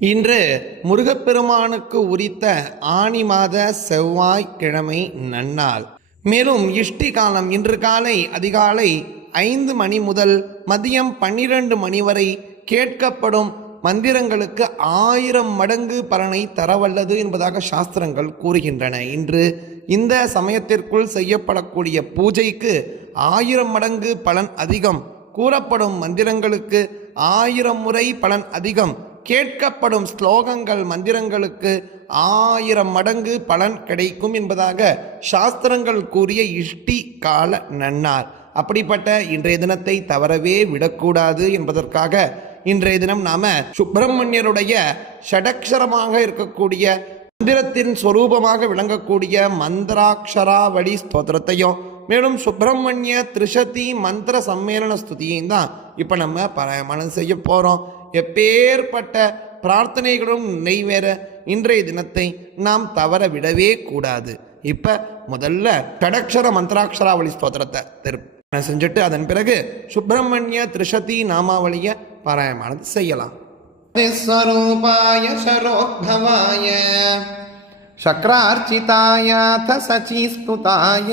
இன்று முருகப்பெருமானுக்கு உரித்த ஆனி மாத செவ்வாய்க்கிழமை நன்னாள். மேலும் இஷ்டி காலம் இன்று காலை அதிகாலை 5 மணி முதல் மதியம் 12 மணி வரை கேட்கப்படும் மந்திரங்களுக்கு 1000 மடங்கு பலனை தரவல்லது என்பதாக சாஸ்திரங்கள் கூறுகின்றன. இன்று இந்த சமயத்திற்குள் செய்யப்படக்கூடிய பூஜைக்கு 1000 மடங்கு பலன் அதிகம், கூறப்படும் மந்திரங்களுக்கு 1000 முறை பலன் அதிகம், கேட்கப்படும் ஸ்லோகங்கள் மந்திரங்களுக்கு 1000 மடங்கு பலன் கிடைக்கும் என்பதாக சாஸ்திரங்கள் கூறிய இஷ்டி கால நன்னார். அப்படிப்பட்ட இன்றைய தினத்தை தவறவே விடக்கூடாது என்பதற்காக இன்றைய தினம் நாம சுப்பிரமணியருடைய ஷடக்ஷரமாக இருக்கக்கூடிய மந்திரத்தின் ஸ்வரூபமாக விளங்கக்கூடிய மந்திராட்சராவளி ஸ்தோத்திரத்தையும் மேலும் சுப்பிரமணிய திரிசதி மந்திர சம்மேளன ஸ்துதியையும் தான் இப்போ நம்ம பாராயணம் செய்ய போகிறோம். எப்பேற்பட்ட பிரார்த்தனைகளும் நிறைவேற இன்றைய தினத்தை நாம் தவற விடவே கூடாது. இப்போ முதல்ல ஷடக்ஷர மந்திராட்சராவளி ஸ்தோத்திரத்தை செஞ்சுட்டு அதன் பிறகு சுப்பிரமணிய திரிசதி நாமாவளியை பாராயணம் செய்யலாம். ஸ்வரூபாய சரோத்பவாய சக்ரார்ச்சிதாயாத சச்சிஸ்துதாய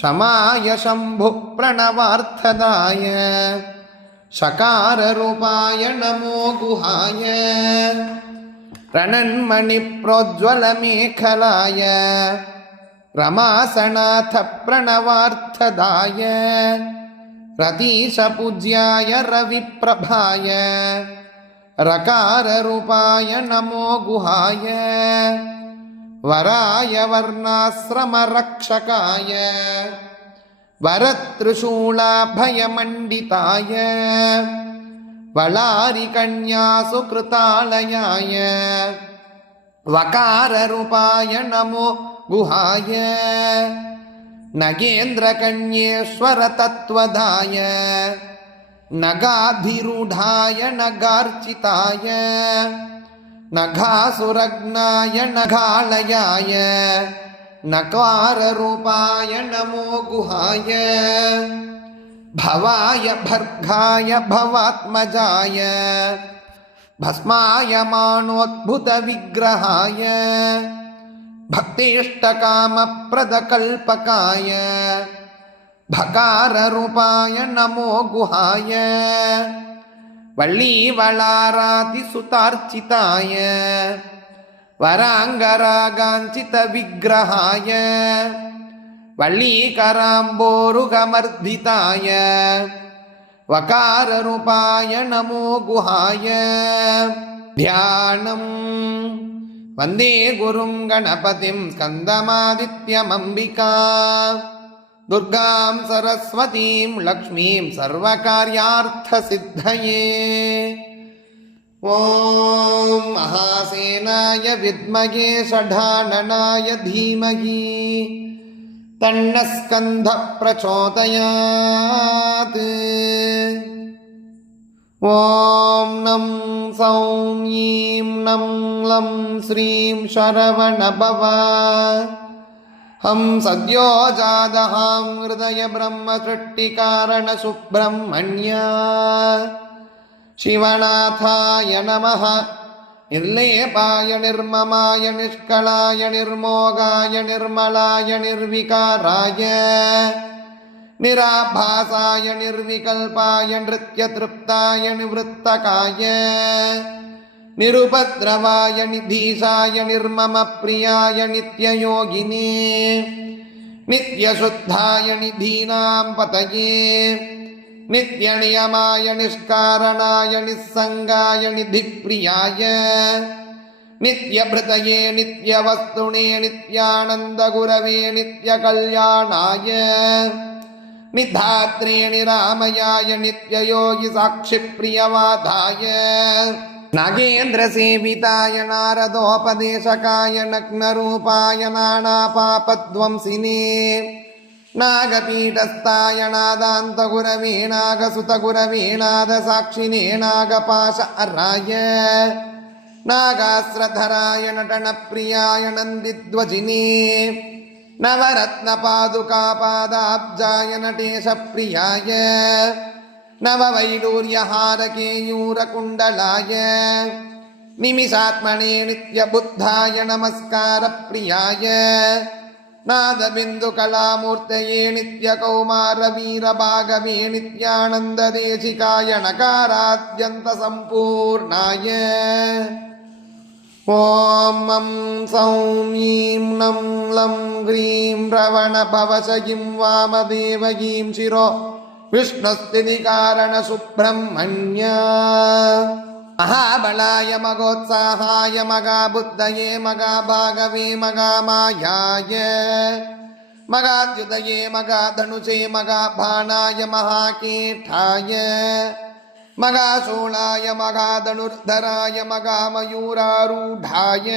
ஷமாய சம்பு பிரணவார்த்ததாய ஷகாரரூபாய நமோ குஹாய ரணன்மணி ப்ரோஜ்வலமேகலாய ரமாசநாத பிரணவார்த்ததாய ரதீஷபூஜ்யாய ரவிப்ரபாய ரகாரரூபாய நமோ குஹாய வராய வர்ணாஸ்ரமரக்ஷகாய வரத்ருஷூலாபயமண்டிதாய வளாரிகன்யாசு கிருதாலயாய வகாரரூபாய நமோ குஹாய நகேந்திரகண்யேஸ்வர தத்வதாய நகாதிரூடாய நகார்ச்சிதாய நகாசுரக்னாய நகாலயாய நகாரரூபாய நமோ குஹாய பவாய பர்காய பவாத்மஜாய பஸ்மாயமானோத்புத விக்கிரகாய பக்திஷ்டகாமப்ரதகல்பகாய பகாரரூபாய நமோ குஹாய வள்ளீவளாராதிசுதார்ச்சிதாய வராங்கராகாஞ்சித விக்கிரகாய வள்ளீகராம்போருகமர்திதாய வகாரரூபாய நமோ குஹாய தியானம். வந்தே குரும் கணபதிம் ஸ்கந்தமாதித்யமம்பிகா துர்காம் சரஸ்வதீம் லக்ஷ்மீம் சர்வகார்யார்த்த சித்தயே. ஓம் மகாசேனாய வித்மகே ஷடானனாய தீமகி தன்னோ ஸ்கந்த பிரச்சோதயாத். ஓம் நம் சௌம் ஈம் நம் லம் ஸ்ரீம் சரவணபவ ஹம் சத்யோ ஜாதஹாம் ஹிருதய பிரம்ம சிருஷ்டிகாரண சுப்பிரமண்யா சிவநாதாய நமः. நிர்லேபாய நிர்மமாய நிஷ்களாய நிர்மோகாய நிர்மலாய நிர்விகாராய நிராபாசாய நிர்விகல்பாய நிருத்யத்ருப்தாய நிவృత్తகாய நிருபத்ரவாய நிதீசாய நிர்மம பிரியாய நித்யயோகினே நித்யசுத்தாய நிதீனாம் பதயே நித்யநியமாய நிஷ்காரணாய நிஸ்ஸங்காய நிதிப்ரியாய நித்யபிருதயே நித்யவஸ்துனே நித்யானந்தகுரவே நித்யகல்யாணாய நிதாத்ரே நிராமயாய நித்யயோகி சாட்சிப்ரியவாதாய நாகேந்திரசேவிதாய நாரதோபதேசகாய நக்னரூபாய நானாபாபத்வம்சினே நாகபீடஸ்தாய நாதாந்தகுரவே நாகசுதகுரவே நாதசாட்சினே நாகபாஷ அராய நாகாஸ்ரதராய நடனப்பிரியாய நந்தித்வஜினே நவரத்னபாதுகாபாதாப்ஜாய நடேஷ பிரியாய नववैडूर्यहारकेयूरकुण्डलाय निमिषात्मने नित्यबुद्धाय नमस्कारप्रियाय नादबिन्दुकलामूर्तये नित्यकौमारवीरभागवे नित्यानन्ददेशिकाय नकाराद्यन्तसम्पूर्णाय ॐ मं सौं ईं नं लं ग्रीं रवणभवशयीं वामदेवयीं शिरो विष्णुस्थितिकारणसुब्रह्मण्य महाबलाय मगोत्साहाय मगाबुद्धये मगाभागवे मगामायाय मगाद्युतये मगाधनुषे मगाभानाय महाकीठाय मगाशूलाय मगाधनुर्धराय मगामयूरारूढाय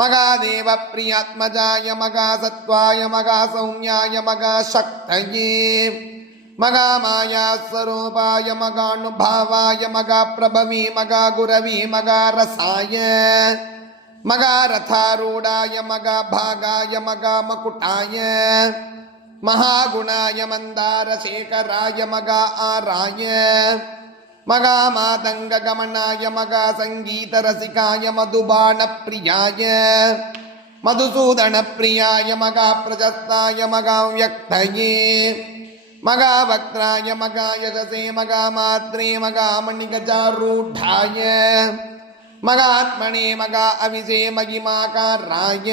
मगादेवप्रियात्मजाय मगासत्त्वाय मगासौम्याय मगाशक्तये मगामायास्वरूपाय मगानुभावाय मगाप्रभवे मगागुरवे मगारसाय मगारथारूढाय मगाभागाय मगामकुटाय महागुणाय मन्दारशेखराय मगा आराय मगामातङ्गगमनाय मगासङ्गीतरसिकाय मधुबाणप्रियाय मधुसूदनप्रियाय मगाप्रशस्ताय मगाव्यक्तये मगावक्त्राय मगायशसे मगामात्रे मगामणिगजारूढाय मगात्मने मगा अविसे महिमाकाराय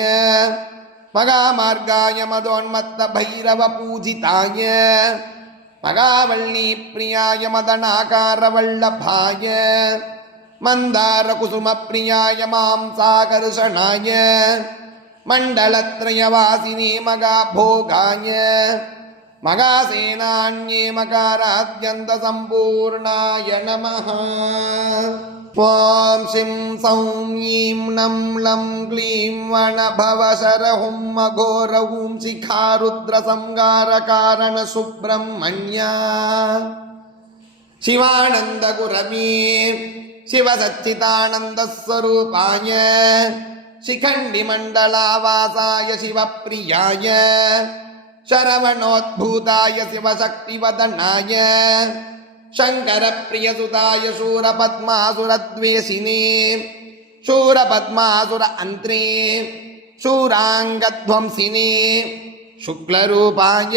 मगामार्गाय मदोन्मत्तभैरवपूजिताय मगावल्लीप्रियाय मदनाकारवल्लभाय मन्दारकुसुमप्रियाय मांसाकर्षणाय मण्डलत्रयवासिने मगाभोगाय मगासेनान्ये मकाराद्यन्तसम्पूर्णाय नमः ॐ शिं सौं ईं नं लं क्लीं वणभवशरहुं मघोरहुं शिखारुद्रसंगारकारणसुब्रह्मण्या शिवानन्दगुरवे शिवसच्चिदानन्दस्वरूपाय शिखण्डिमण्डलावासाय शिवप्रियाय शरवणोद्भूताय शिवशक्तिवदनाय शङ्करप्रियसुताय शूरपद्मासुरद्वेषिने शूरपद्मासुर अन्त्रे शूराङ्गध्वंसिने शुक्लरूपाय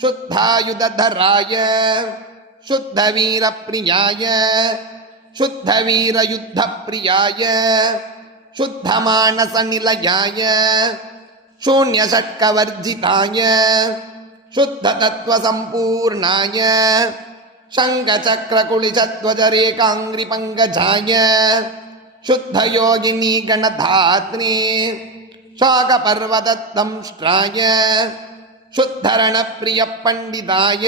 शुद्धायुधधराय शुद्धवीरप्रियाय शुद्धवीरयुद्धप्रियाय शुद्धमानसनिलयाय शून्यषट्कवर्जिताय शुद्धतत्त्वसम्पूर्णाय शङ्खचक्रकुलिशध्वजरेकाङ्घ्रिपङ्कजाय शुद्धयोगिनी गणधात्रे शाकपर्वदत्तंष्ट्राय शुद्धरणप्रियपण्डिताय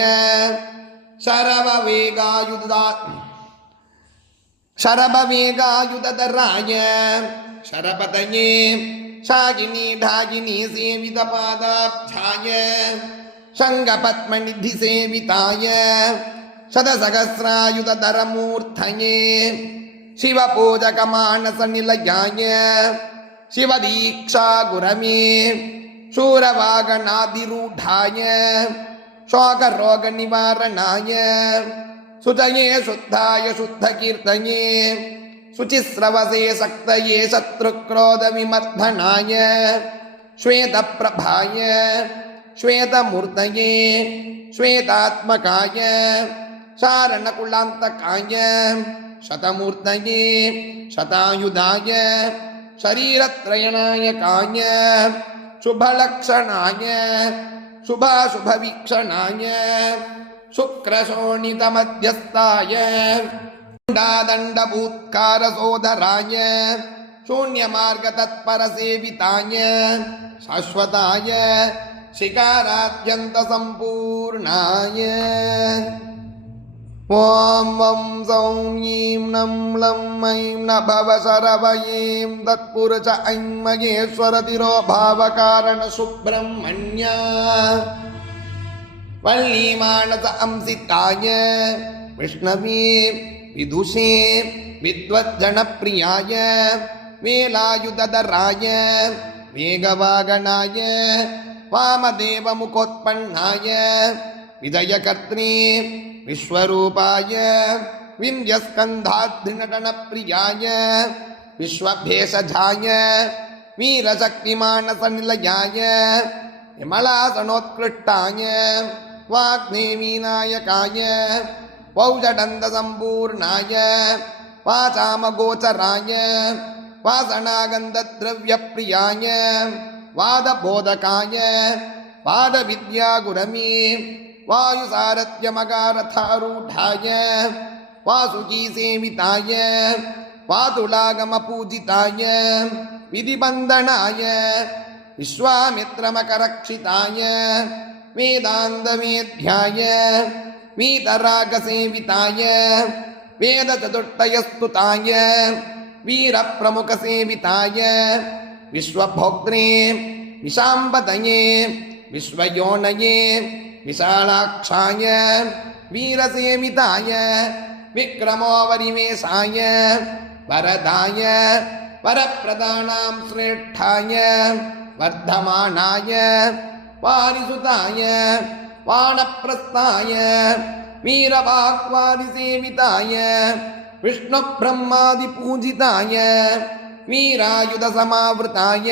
शरभवेगायुधधराय शरपतये शागिनी ढागिनी सेवितपादाब्जाय शङ्खपद्मनिधिसेविताय शतसहस्रायुधधरमूर्धये शिवपूजकमानसनिलयाय शिवदीक्षागुरवे शूरवागणाधिरूढाय शोकरोगनिवारणाय सुजये शुद्धाय शुद्धकीर्तये शुचिस्रवसे शक्तये शत्रुक्रोधविमर्दनाय श्वेतप्रभाय श्वेतमूर्तये श्वेतात्मकाय शारणकुलान्तकाय शतमूर्तये शतायुधाय शरीरत्रयनायकाय शुभलक्षणाय शुभाशुभवीक्षणाय शुक्रशोणितमध्यस्थाय दण्डभूत्कारसोदराय शून्यमार्गतत्परसेविताय शाश्वताय शिकाराद्यन्तसम्पूर्णाय ॐ वं सौं ईं नं लं ऐं नभवशरवयीं तत्पुरुष ऐं मगेश्वरतिरोभावकारणसुब्रह्मण्या वल्लीमानस अंसिताय विष्णवे विदुषे विद्वज्जनप्रियाय वेलायुधधराय वेगवागणाय वामदेवमुखोत्पन्नाय विजयकर्त्रे विश्वरूपाय विन्ध्यस्कन्धाद्रिनटनप्रियाय विश्वभेषजाय वीरशक्तिमानसनिलयाय विमलासनोत्कृष्टाय वाग्देवीनायकाय वौजडन्दसम्पूर्णाय वाचामगोचराय वासनागन्धद्रव्यप्रियाय वादबोधकाय वादविद्यागुरमे वायुसारथ्यमगारथारूढाय वासुकीसेविताय वातुलागमपूजिताय विधिबन्धनाय विश्वामित्रमकरक्षिताय वेदान्तवेद्याय वीतरागसेविताय वेदचतुष्टयस्तुताय वीरप्रमुखसेविताय विश्वभोक्त्रे विशाम्बतये विश्वयोनये विशालाक्षाय वीरसेविताय विक्रमोपरिवेशाय वरदाय वरप्रदानां श्रेष्ठाय वर्धमानाय वारिसुताय वानप्रस्थाय वीरवाग्वादिसेविताय विष्णुब्रह्मादिपूजिताय वीरायुधसमावृताय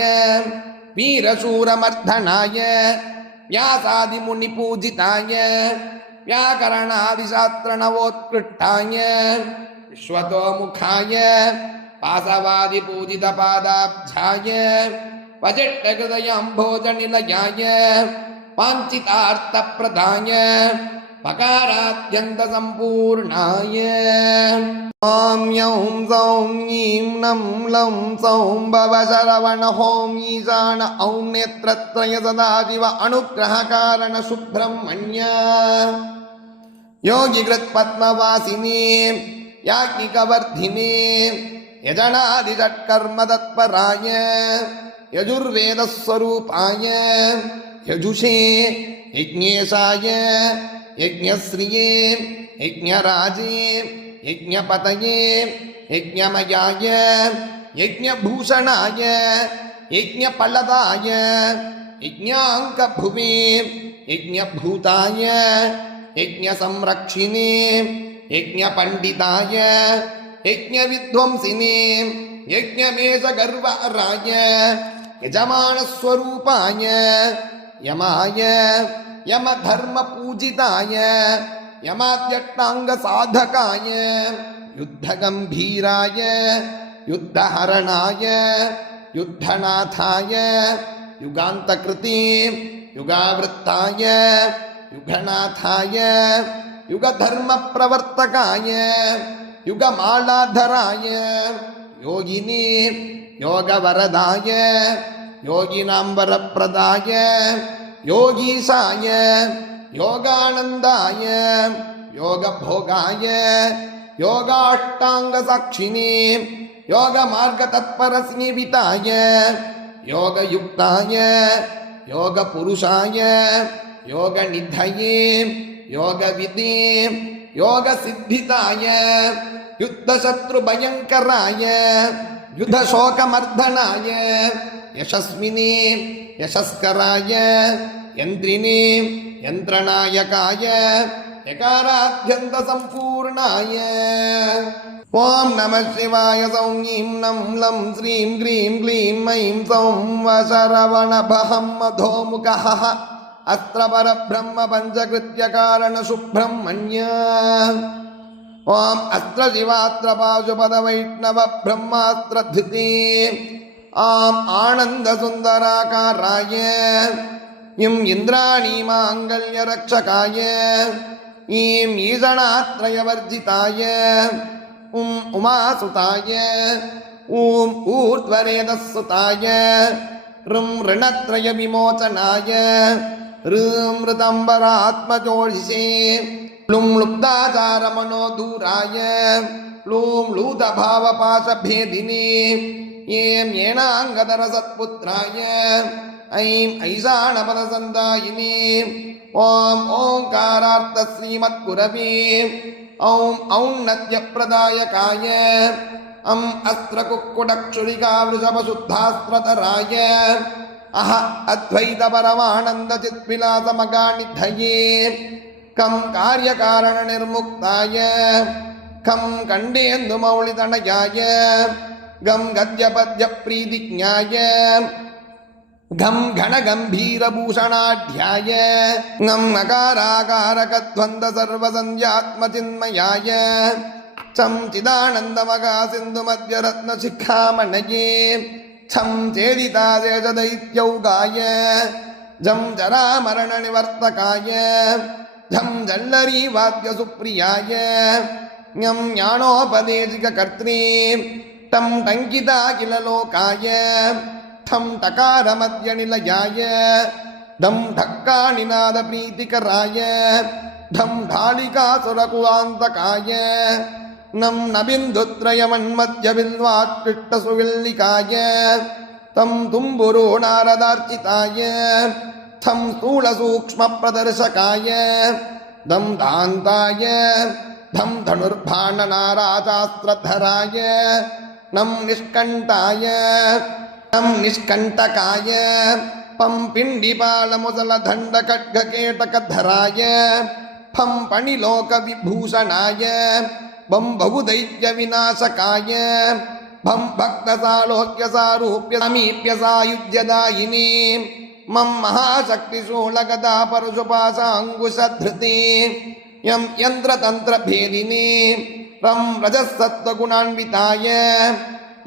वीरशूरमर्दनाय व्यासादिमुनिपूजिताय व्याकरणादिशास्त्रनवोत्कृष्टाय विश्वतोमुखाय वासवादिपूजितपादाब्जाय वजिष्ठहृदयाम्भोजनिलयाय वाञ्छितार्थप्रदाय पकाराद्यन्तसम्पूर्णाय ॐ यौं सौं ईं नं लं सौं भवशरवण हों ईशान औं नेत्रत्रय सदाशिव अनुग्रहकारण सुब्रह्मण्य योगिकृत्पद्मवासिने याज्ञिकवर्धिने यजनादिषट्कर्मतत्पराय यजुर्वेदस्वरूपाय यजुषे यज्ञेशाय यज्ञश्रिये यज्ञराजे यज्ञपतये यज्ञमयाय यज्ञभूषणाय यज्ञफलदाय यज्ञाङ्कभुवे यज्ञभूताय यज्ञसंरक्षिणे यज्ञपण्डिताय यज्ञविध्वंसिने यज्ञमेषगर्वराय यजमानस्वरूपाय यमाय यमधर्मपूजिताय यमाद्यष्टाङ्गसाधकाय युद्धगम्भीराय युद्धहरणाय युद्धनाथाय युगान्तकृते युगावृत्ताय युगनाथाय युगधर्मप्रवर्तकाय युगमालाधराय योगिने योगवरदाय योगिनाम्बरप्रदाय योगीशाय योगानन्दाय योगभोगाय योगाष्टाङ्गसाक्षिणे योगमार्गतत्परस्निविताय योगयुक्ताय योगपुरुषाय योगनिधये योगविदे योगसिद्धिताय युद्धशत्रुभयङ्कराय युद्धशोकमर्दनाय यशस्विने यशस्कराय यन्त्रिणे यन्त्रनायकाय यकाराद्यन्तसम्पूर्णाय ॐ नमः शिवाय सौं ईं नं लं श्रीं क्रीं क्लीं ऐं सौं वशरवणभहं मधोमुखः अस्त्रपरब्रह्मपञ्चकृत्यकारणसुब्रह्मण्य ॐ अस्त्रशिवास्त्रपाशुपदवैष्णवब्रह्मास्त्रधृते आम् आनन्दसुन्दराकाराय इम् इन्द्राणीमाङ्गल्यरक्षकाय ईं ईशणात्रयवर्जिताय उमासुताय ॐ ऊर्ध्वरेदस्सुताय ऋं ऋणत्रयविमोचनाय ऋं ऋतम्बरात्मजोषिषे लुं लुब्धाचारमनोदूराय लूं लूतभावपाशभेदिने यें येनाङ्गदरसत्पुत्राय ऐं ऐशानपदसन्दायिने ॐ ओङ्कारार्थश्रीमद्गुरवे ॐ औन्नत्यप्रदायकाय अम् अस्त्रकुक्कुटक्षुरिकावृषभशुद्धास्त्रतराय अह अद्वैतपरमानन्दचित्विलासमगानिधये கம் காரியகாரண நிர்முக்தாய கம் கண்டேந்து மௌளிதனயாய கம் கத்யபத்ய பிரீதிஜ்ஞாய கம் கணகம்பீரபூஷணாட்யாய கம் நகாராகாரகத்வந்த சர்வசந்யாத்மசின்மயாய சம் சிதானந்தமகா சிந்து மத்யரத்ன சிக்காமணயே சம் சேதிதாதேஜதைத்யௌகாய ஜம் ஜராமரண நிவர்த்தகாய ஜம் ஜல்லரி வாத்ய சுப்ரியாய ஞம் ஞானோபதேசிக கர்த்ரே டம் டங்கிதா கில லோகாய டம் டகார மத்ய நிலயாய டம் டக்கா நிநாத பிரீதிகராய டம் டாலிகாசுரகுலாந்தகாய நம் நபிந்துத்ரயமன்மத்ய வில்வாத்கிருஷ்ட சுவில்லிகாய தம் தும்புரோ நாரதார்ச்சிதாய தம் ஸ்தூல சூக்ஷ்ம பிரதர்சகாய தம் தாந்தாய தம் தனுர்பாண நாராஜாஸ்திரதராய நம் நிஷ்கண்டாய நம் நிஷ்கண்டகாய பம் பிண்டிபால முதல தண்ட கட்க கேட்டகதராய பம் பணிலோக விபூஷணாய பம் பகுதைத்ய விநாசகாய பம் பக்தசாலோக்ய சாரூப்ய சமீப்ய சாயுஜ்யதாயினே மம் மகாசக்தி சூலகதா பரசுபாசாங்குஷத்ருதே யம் யந்திரதந்திர பேதினே ரம் ரஜசத்வகுணான்விதாய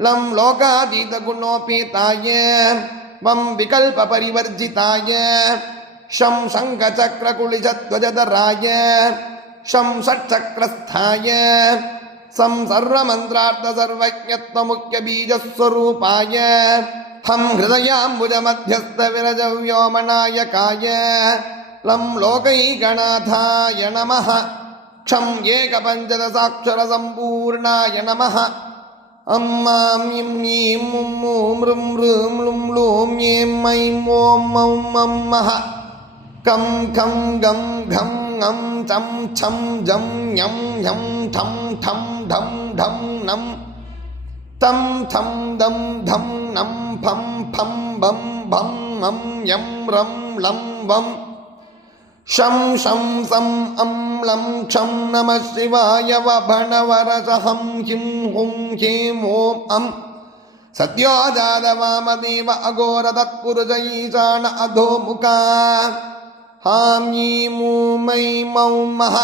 லம் லோகாதீத குணோபேதாய வம் விகல்ப பரிவர்ஜிதாய ஷம் சங்கசக்ரகுலிசத்வஜதராய ஷம் ஷட்சக்ரஸ்தாய சம் சர்வமந்திரார்த்த சர்வஜத்வமுக்கிய பீஜஸ்வரூபாய ஹம் ஹிருதயாம்புஜ மத்தியஸ்த விரஜ வியோமநாயகாய லம் லோகைகநாதாய நமः க்ஷம் ஏகபஞ்சதசாட்சர சம்பூர்ணாய நமः அம்மாம் இம் ஈம் உம் ஊம் ரும் ரும் லும் லூம் ஏம் ஐம் ஓம் மௌம் மம் மஹ கம் கம் கம் கம் ஙம் சம் சம் ஜம் யம் யம் டம் டம் டம் டம் நம் தம் தம் தம் தம் நம் பம் பம் பம் பம் மம் யம் ரம் லம் வம் ஷம் ஷம் சம் அம் லம் க்ஷம் நம சிவாய வபணவரசஹம் ஹிம் ஹும் ஹீம் ஓம் அம் சத்யோஜாத வாமதேவ அகோர தத்புருஷ ஈசான அதோமுகா ஹாம் ஈம் ஊம் ஐம் மௌம் மஹ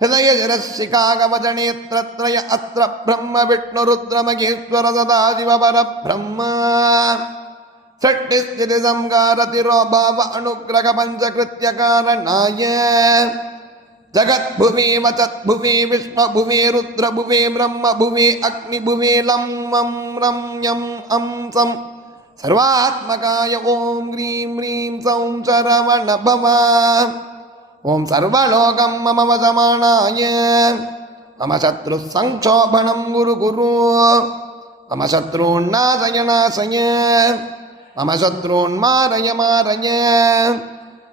ஹிருதயஜரசிகாகவஜனேத்ரத்ரய அத்ர பிரம்ம விஷ்ணுருத்ரமகேஸ்வர சதாசிவ பரபிரம்ம சட்டிஸ்திதி சம்காரதிரோபாவ அனுக்ரக பஞ்சகிருத்ய காரணாய ஜகத்புவே வசத்புவே விஷ்ணபுவே ருத்ரபுவே பிரம்மபுவே அக்னிபுவே லம் வம் ரம் யம் அம் சம் சர்வாத்மகாய ஓம் க்ரீம் க்ரீம் சௌம் சரவண பவ ஓம் சர்வலோகம் மம வசமானாய மம சத்ரு சங்க்ஷோபணம் குரு குரு மம சத்ருநாசய நாசய மம சத்ருன்மாரய மாரய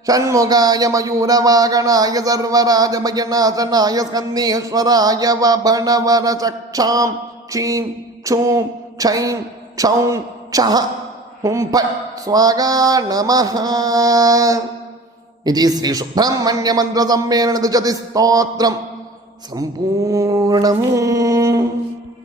ஷண்முகாய மயூரவாகணாய சர்வராஜமயநாசனாய ஸ்கந்தேஸ்வராய வபணவர சக்ஷாம் க்ஷீம் க்ஷூம் க்ஷைம் க்ஷௌம் க்ஷஹ ஹும் பட் ஸ்வாகா நமஹ इति श्री सुब्रह्मण्य मंत्र सम्मेलन 2 स्तोत्रम संपूर्णम्।